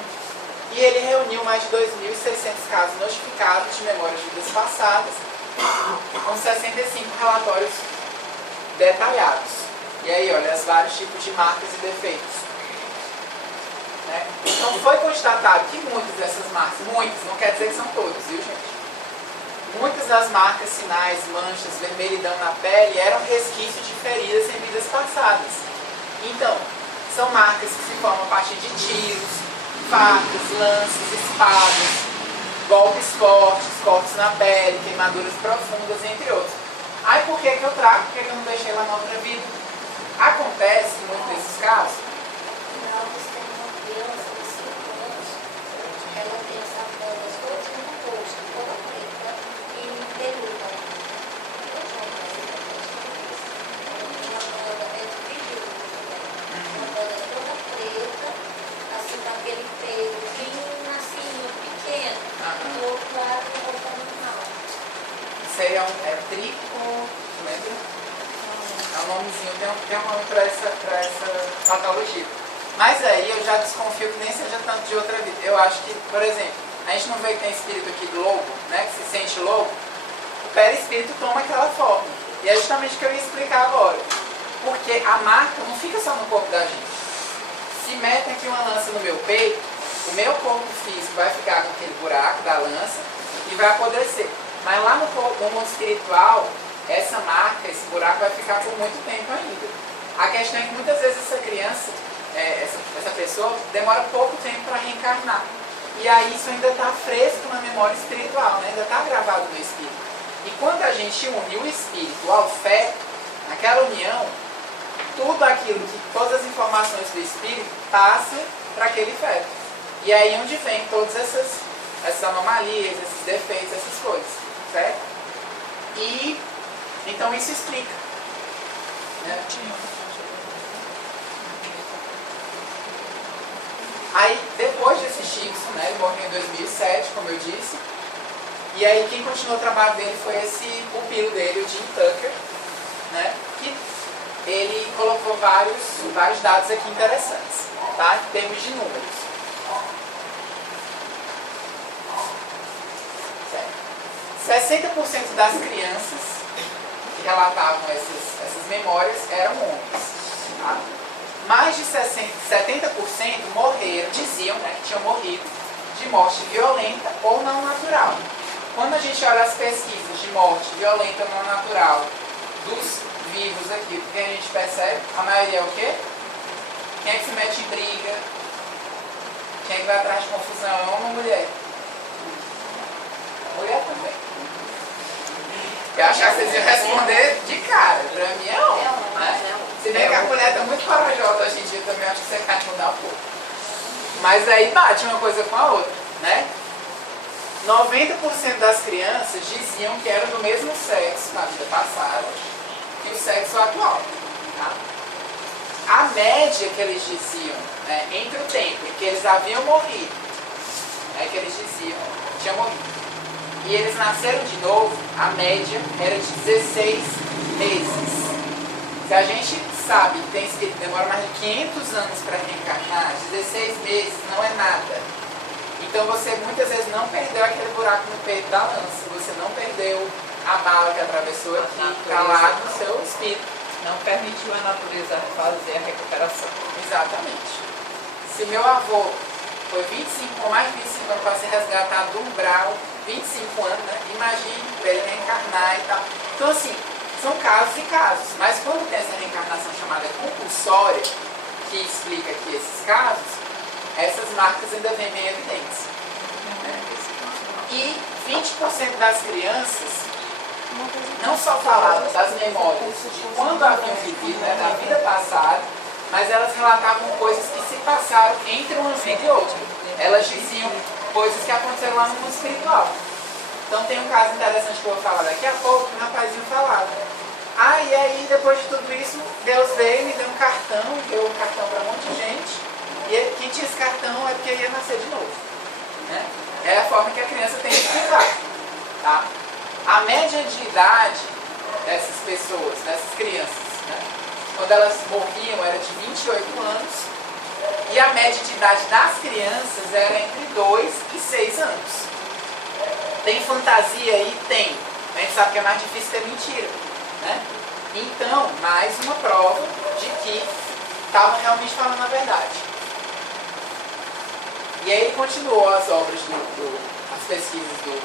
E ele reuniu mais de 2.600 casos notificados de memórias de vidas passadas, com 65 relatórios detalhados. E aí, olha, os vários tipos de marcas e defeitos. Né? Então foi constatado que muitas dessas marcas, muitas, não quer dizer que são todas, viu gente? Muitas das marcas, sinais, manchas, vermelhidão na pele eram resquícios de feridas em vidas passadas. Então, são marcas que se formam a partir de tiros, facas, lanças, espadas, golpes fortes, cortes na pele, queimaduras profundas, entre outros. Aí por que eu trago? Por que eu não deixei lá na outra vida? Acontece em muitos desses casos. Ela tem essa pedra toda no rosto, toda preta e peluda. Uma pedra é de vidro também. Uma pedra toda preta, assim com aquele peluzinho assim, pequeno. Do outro lado é roupa normal. Isso aí é trico, lembra? É um nomezinho, tem um nome para essa patologia. Mas aí eu já desconfio que nem seja tanto de outra vida. Eu acho que, por exemplo, a gente não vê que tem espírito aqui do lobo, né, que se sente lobo, o perispírito toma aquela forma. E é justamente o que eu ia explicar agora. Porque a marca não fica só no corpo da gente. Se metem aqui uma lança no meu peito, o meu corpo físico vai ficar com aquele buraco da lança e vai apodrecer. Mas lá no mundo espiritual, essa marca, esse buraco vai ficar por muito tempo ainda. A questão é que muitas vezes essa criança, essa pessoa, demora pouco tempo para reencarnar. E aí isso ainda está fresco na memória espiritual, né? Ainda está gravado no espírito. E quando a gente une o espírito ao feto, naquela união, tudo aquilo todas as informações do espírito passam para aquele feto. E aí onde vem todas essas anomalias, esses defeitos, essas coisas, certo? E então isso explica, né? Aí, depois desse Chickson, né, ele morreu em 2007, como eu disse, e aí quem continuou o trabalho dele foi esse pupilo dele, o Jim Tucker, né, que ele colocou vários dados aqui interessantes, tá, em termos de números. Certo. 60% das crianças que relatavam essas memórias eram homens, tá? Mais de 70% morreram, diziam, né, que tinham morrido de morte violenta ou não natural. Quando a gente olha as pesquisas de morte violenta ou não natural dos vivos aqui, o que a gente percebe? A maioria é o quê? Quem é que se mete em briga? Quem é que vai atrás de confusão? É homem ou mulher? Mulher também. Eu achava que vocês iam responder de cara. Pra mim é homem, né? Se bem que a mulher está muito corajosa hoje em dia, também acho que você vai mudar um pouco. Mas aí bate uma coisa com a outra, né? 90% das crianças diziam que eram do mesmo sexo na vida passada que o sexo atual. Tá? A média que eles diziam, né, entre o tempo em que eles haviam morrido, né, que eles diziam, tinham morrido, e eles nasceram de novo, a média era de 16 meses. Se a gente sabe que tem espírito que demora mais de 500 anos para reencarnar, 16 meses não é nada. Então você muitas vezes não perdeu aquele buraco no peito da lança, você não perdeu a bala que atravessou aqui, está lá no seu espírito. Não permitiu a natureza fazer a recuperação. Exatamente. Se meu avô foi 25 ou mais de 25 anos para ser resgatado do umbral, 25 anos, né? Imagine para ele reencarnar e tal. Então assim, são casos e casos, mas quando tem essa reencarnação chamada compulsória, que explica aqui esses casos, essas marcas ainda vêm bem evidentes. Né? E 20% das crianças não só falavam das memórias de quando haviam vivido, né, da vida passada, mas elas relatavam coisas que se passaram entre uma vida e outra. Elas diziam coisas que aconteceram lá no mundo espiritual. Então tem um caso interessante que eu vou falar daqui a pouco, que o rapazinho falava. Ah, e aí depois de tudo isso, Deus veio e me deu um cartão, deu um cartão para um monte de quem tinha esse cartão é porque ia nascer de novo. Né? É a forma que a criança tem de explicar. Tá? A média de idade dessas pessoas, dessas crianças, né? Quando elas morriam era de 28 anos e a média de idade das crianças era entre 2 e 6 anos. Tem fantasia aí? Tem. A gente sabe que é mais difícil ter mentira. Né? Então, mais uma prova de que estava realmente falando a verdade. E aí ele continuou as obras, as pesquisas do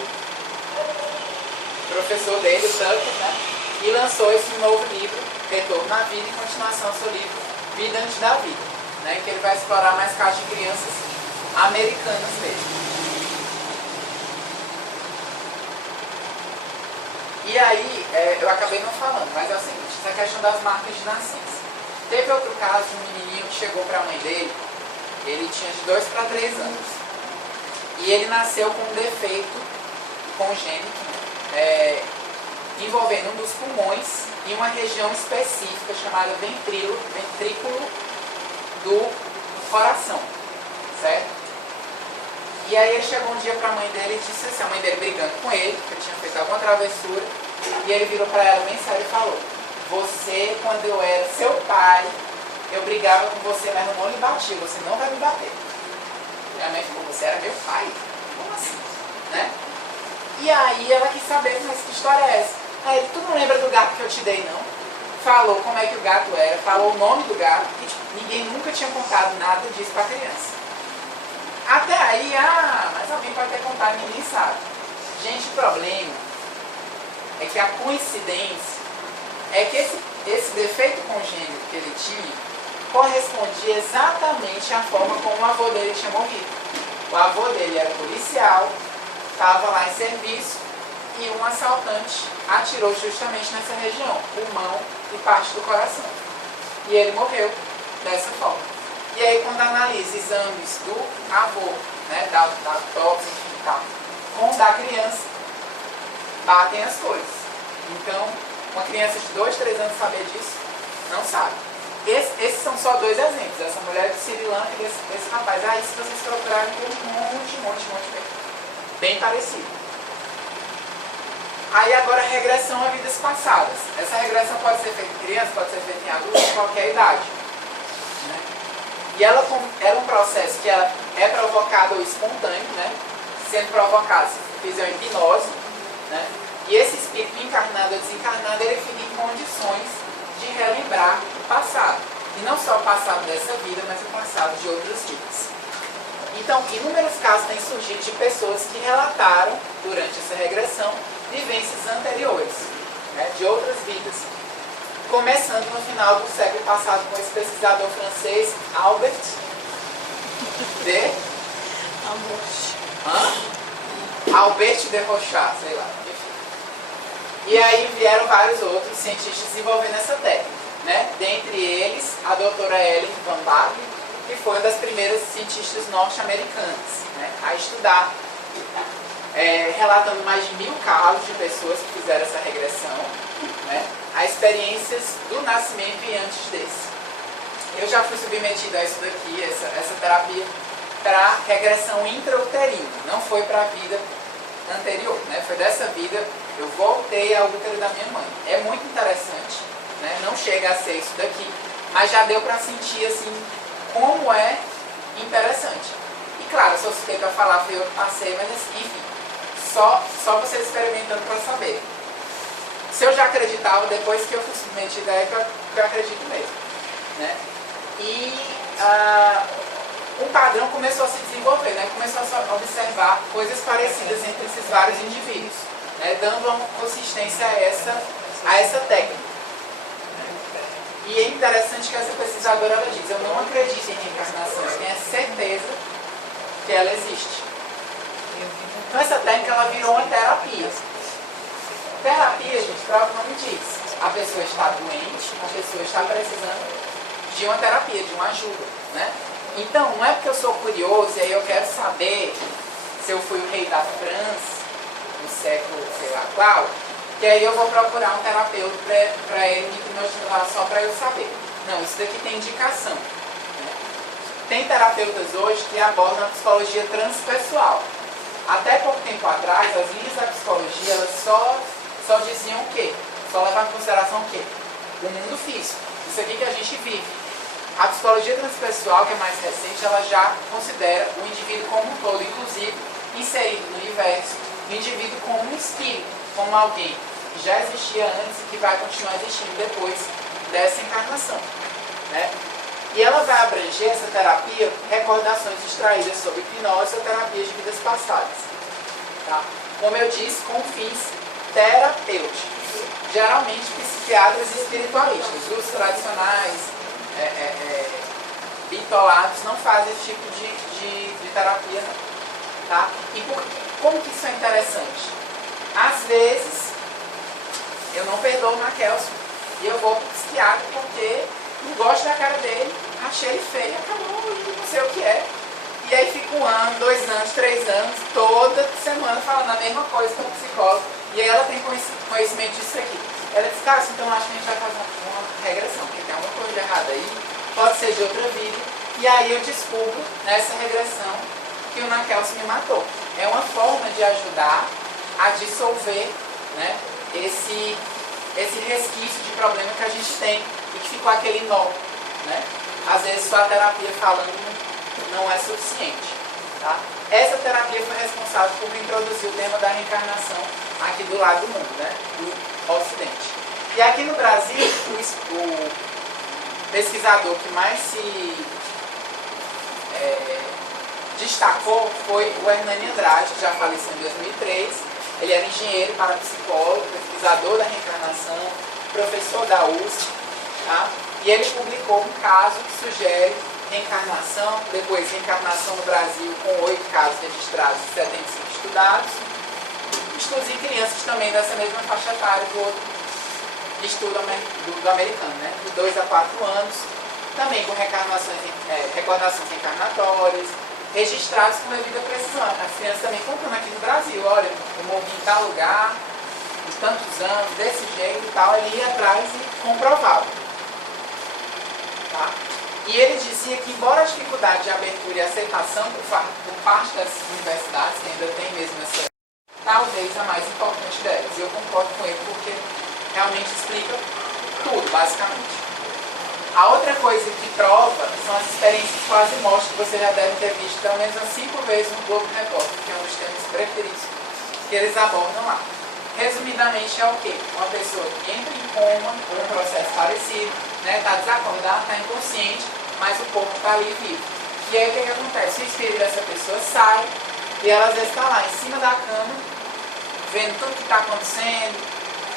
professor dele, o Tucker, né? E lançou esse novo livro, Retorno à Vida, em continuação ao seu livro Vida Antes da Vida, né? Que ele vai explorar mais casos de crianças americanas mesmo. E aí, eu acabei não falando, mas é o seguinte, essa questão das marcas de nascença. Teve outro caso de um menininho que chegou para a mãe dele, ele tinha de 2 para 3 anos. E ele nasceu com um defeito congênito, envolvendo um dos pulmões e uma região específica chamada ventrículo do coração, certo? E aí ele chegou um dia para a mãe dele e disse assim, a mãe dele brigando com ele, porque ele tinha feito alguma travessura, e ele virou para ela bem sério e falou: você, quando eu era seu pai, eu brigava com você, mas eu não lhe bati, você não vai me bater. Minha mãe falou: você era meu pai? Como assim? Né? E aí ela quis saber, mas que história é essa? Aí ele: tu não lembra do gato que eu te dei, não? Falou como é que o gato era, falou o nome do gato, e tipo, ninguém nunca tinha contado nada disso para a criança. Até aí, mas alguém pode ter contado e ninguém sabe. Gente, o problema é que a coincidência é que esse defeito congênito que ele tinha correspondia exatamente à forma como o avô dele tinha morrido. O avô dele era policial, estava lá em serviço e um assaltante atirou justamente nessa região, pulmão e parte do coração. E ele morreu dessa forma. E aí, quando analisa exames do avô, né, da autópsia, enfim, tal, com o da criança, batem as coisas. Então, uma criança de 2, 3 anos saber disso, não sabe. Esses são só 2 exemplos. Essa mulher de Sri Lanka e esse rapaz. Aí, se vocês procurarem, tem um monte mesmo. Bem parecido. Aí, agora, regressão a vidas passadas. Essa regressão pode ser feita em criança, pode ser feita em adulto, em qualquer idade. Né? E ela é um processo que ela é provocado ou espontâneo, né? Sendo provocado se fizer uma hipnose, né? E esse espírito encarnado ou desencarnado, ele fica em condições de relembrar o passado. E não só o passado dessa vida, mas o passado de outras vidas. Então, inúmeros casos têm surgido de pessoas que relataram, durante essa regressão, vivências anteriores, né? De outras vidas. Começando no final do século passado com esse pesquisador francês, Albert de Rochat, sei lá. E aí vieram vários outros cientistas desenvolvendo essa técnica, né? Dentre eles, a doutora Ellen Van Baarle, que foi uma das primeiras cientistas norte-americanas, né, a estudar, relatando mais de 1000 casos de pessoas que fizeram essa regressão, né, a experiências do nascimento e antes desse. Eu já fui submetida a isso daqui, essa terapia, para regressão intrauterina, não foi para a vida anterior, né, foi dessa vida, eu voltei ao útero da minha mãe. É muito interessante, né, não chega a ser isso daqui, mas já deu para sentir assim, como é interessante. E claro, eu sou suspeita a falar, foi eu que passei, mas enfim, só vocês experimentando para saber. Se eu já acreditava, depois que eu fui submetida, é que eu acredito mesmo. Né? E um padrão começou a se desenvolver, né? Começou a observar coisas parecidas entre esses vários indivíduos, né? Dando uma consistência a essa técnica. E é interessante que essa pesquisadora ela diz: eu não acredito em reencarnação, eu tenho certeza que ela existe. Então essa técnica ela virou uma terapia. Terapia, gente, o próprio nome diz. A pessoa está doente, a pessoa está precisando de uma terapia, de uma ajuda. Né? Então, não é porque eu sou curioso e aí eu quero saber se eu fui o rei da França no século, sei lá qual, que aí eu vou procurar um terapeuta para ele me hipnotizar só para eu saber. Não, isso daqui tem indicação. Né? Tem terapeutas hoje que abordam a psicologia transpessoal. Até pouco tempo atrás, as linhas da psicologia, elas só diziam o quê? Só levavam em consideração o quê? O mundo físico. Isso aqui que a gente vive. A psicologia transpessoal, que é mais recente, ela já considera o indivíduo como um todo, inclusive inserido no universo, o indivíduo como um espírito, como alguém que já existia antes e que vai continuar existindo depois dessa encarnação, né? E ela vai abranger essa terapia, recordações extraídas sobre hipnose ou terapias de vidas passadas. Tá? Como eu disse, com fins terapêuticos. Geralmente psiquiatras e espiritualistas. Os tradicionais, bitolados, não fazem esse tipo de terapia, não. Tá? E como que isso é interessante? Às vezes, eu não perdoo o Nakelson e eu vou para o psiquiatra porque não gosto da cara dele, achei ele feio, acabou, não sei o que é. E aí fica 1 ano, 2 anos, 3 anos, toda semana falando a mesma coisa com o psicólogo. E aí ela tem conhecimento disso aqui. Ela diz, cara, então acho que a gente vai fazer uma regressão, porque tem alguma coisa errada aí, pode ser de outra vida. E aí eu descubro, nessa regressão, que o Nakelson me matou. É uma forma de ajudar a dissolver, né, esse resquício de problema que a gente tem e que ficou aquele nó, né? Às vezes só a terapia falando não é suficiente, tá? Essa terapia foi responsável por introduzir o tema da reencarnação aqui do lado do mundo, né? Do Ocidente. E aqui no Brasil, o pesquisador que mais se destacou foi o Hernani Andrade, que já faleceu em 2003. Ele era engenheiro, parapsicólogo, pesquisador da reencarnação, professor da USP, tá? E ele publicou um caso que sugere reencarnação, depois reencarnação no Brasil com 8 casos registrados e 75 estudados. Estudos em crianças também dessa mesma faixa etária do outro estudo do americano, né? De 2 a 4 anos, também com recordações reencarnatórias, registrados com devida precisão. As crianças também contando aqui no Brasil, olha, eu morri em tal lugar, em tantos anos, desse jeito e tal, ele ia atrás e comprovava. Tá? E ele dizia que, embora a dificuldade de abertura e aceitação por parte das universidades, que ainda tem mesmo essa, talvez a mais importante delas, e eu concordo com ele porque realmente explica tudo, basicamente. A outra coisa que prova são as experiências quase mortes que você já deve ter visto pelo menos 5 vezes no Globo Repórter, que é um dos temas preferidos que eles abordam lá. Resumidamente é o quê? Uma pessoa que entra em coma, ou um processo parecido, né, está desacordado, está inconsciente, mas o corpo está ali vivo. E aí o que acontece? O espírito dessa pessoa sai e ela às vezes está lá em cima da cama, vendo tudo que está acontecendo,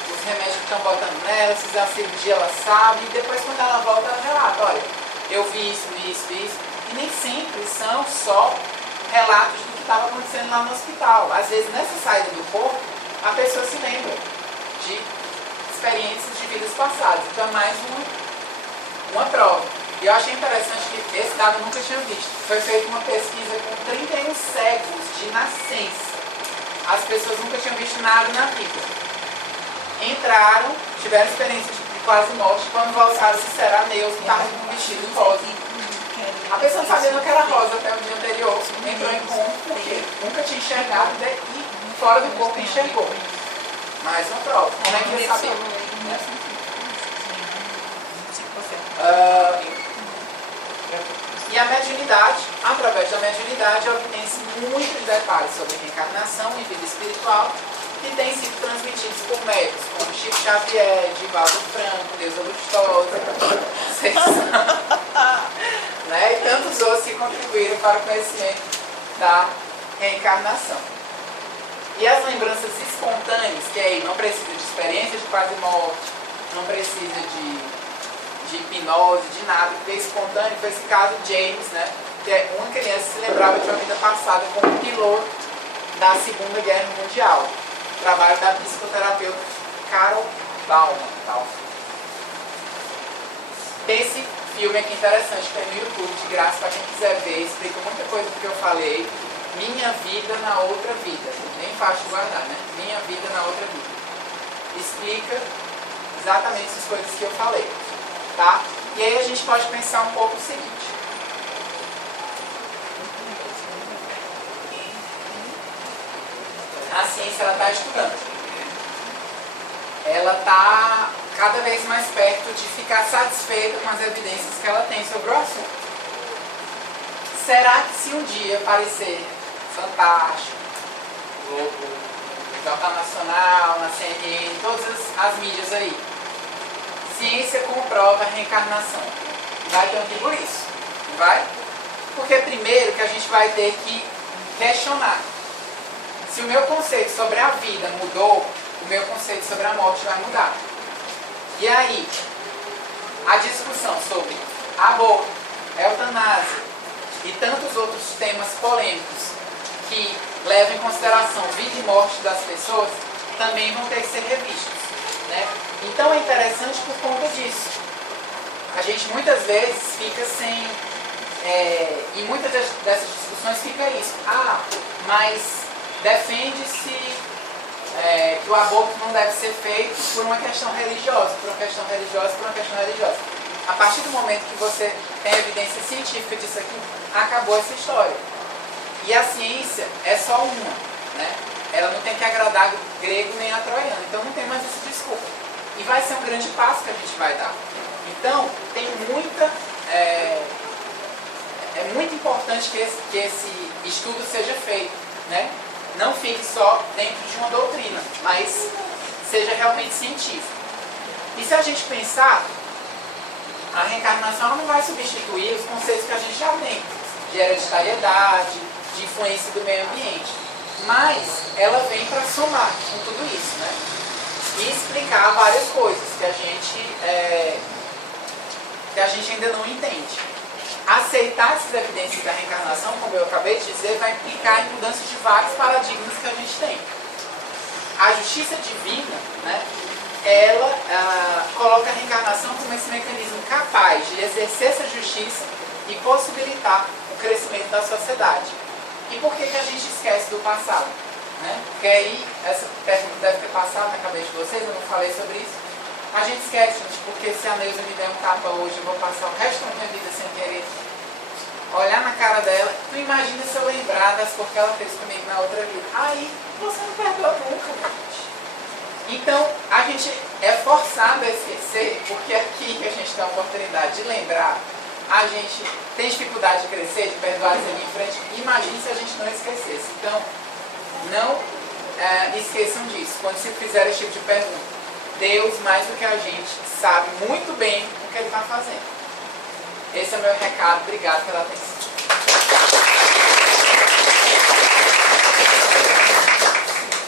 os remédios que estão botando nela, se fizer a cirurgia ela sabe, e depois quando ela volta ela relata, olha, eu vi isso. E nem sempre são só relatos do que estava acontecendo lá no hospital. Às vezes nessa saída do corpo, a pessoa se lembra de experiências de vidas passadas. Então é mais uma prova. E eu achei interessante que esse dado eu nunca tinha visto. Foi feita uma pesquisa com 31 séculos de nascença. As pessoas nunca tinham visto nada na vida. Entraram, tiveram experiência de quase morte, quando voltaram se será Deus, estava com um vestido rosa. A pessoa não sabia que era rosa até o dia anterior. Entrou em coma porque nunca tinha enxergado e fora do corpo enxergou. Mais uma prova. Como é que ia saber? E a mediunidade, através da mediunidade, obtém-se muitos detalhes sobre reencarnação e vida espiritual que têm sido transmitidos por médicos como Chico Xavier, Divaldo Franco, Deusa Lustosa, né? E tantos outros que contribuíram para o conhecimento da reencarnação. E as lembranças espontâneas, que aí não precisa de experiência de quase morte, não precisa de hipnose, de nada, porque espontâneo foi esse caso James, né? Que é uma criança que se lembrava de uma vida passada como piloto da Segunda Guerra Mundial. Trabalho da psicoterapeuta Carol Bauman. Esse filme aqui interessante, tem no YouTube, de graça, para quem quiser ver, explica muita coisa do que eu falei. Minha Vida na Outra Vida. Nem fácil de guardar, né? Minha Vida na Outra Vida. Explica exatamente essas coisas que eu falei. Tá? E aí a gente pode pensar um pouco o seguinte. a ciência está estudando. Ela está cada vez mais perto de ficar satisfeita com as evidências que ela tem sobre o assunto. Será que se um dia aparecer Fantástico, Globo, Jornal Nacional, na CNN, todas as mídias aí, ciência comprova a reencarnação, vai ter um burbuliço, não vai? Porque primeiro que a gente vai ter que questionar. Se o meu conceito sobre a vida mudou, o meu conceito sobre a morte vai mudar. E aí, a discussão sobre aborto, eutanásia e tantos outros temas polêmicos que levam em consideração vida e morte das pessoas também vão ter que ser revistos, né? Então é interessante por conta disso. A gente muitas vezes fica sem... em muitas dessas discussões fica isso. Ah, mas defende-se que o aborto não deve ser feito por uma questão religiosa, por uma questão religiosa, por uma questão religiosa. A partir do momento que você tem evidência científica disso aqui, acabou essa história. E a ciência é só uma, né? Ela não tem que agradar grego nem a troiano, então não tem mais esse desculpa. E vai ser um grande passo que a gente vai dar. Então, tem muita... é muito importante que esse estudo seja feito, né? Não fique só dentro de uma doutrina, mas seja realmente científico. E se a gente pensar, a reencarnação não vai substituir os conceitos que a gente já tem, de hereditariedade, de influência do meio ambiente, mas ela vem para somar com tudo isso, né? E explicar várias coisas que a gente ainda não entende. Aceitar essas evidências da reencarnação, como eu acabei de dizer, vai implicar em mudança de vários paradigmas que a gente tem. A justiça divina, né, ela coloca a reencarnação como esse mecanismo capaz de exercer essa justiça e possibilitar o crescimento da sociedade. E por que a gente esquece do passado? Né? Porque aí, essa pergunta deve ter passado na cabeça de vocês, eu não falei sobre isso. A gente esquece, gente, porque se a Neuza me der um tapa hoje, eu vou passar o resto da minha vida sem querer olhar na cara dela. Tu imagina se eu lembrar das coisas que ela fez comigo na outra vida. Aí, você não perdoa nunca, gente. Então, a gente é forçado a esquecer, porque aqui que a gente tem a oportunidade de lembrar, a gente tem dificuldade de crescer, de perdoar e seguir em frente. Imagine se a gente não esquecesse. Então, não esqueçam disso, quando se fizer esse tipo de pergunta. Deus, mais do que a gente, sabe muito bem o que Ele está fazendo. Esse é o meu recado. Obrigado pela atenção.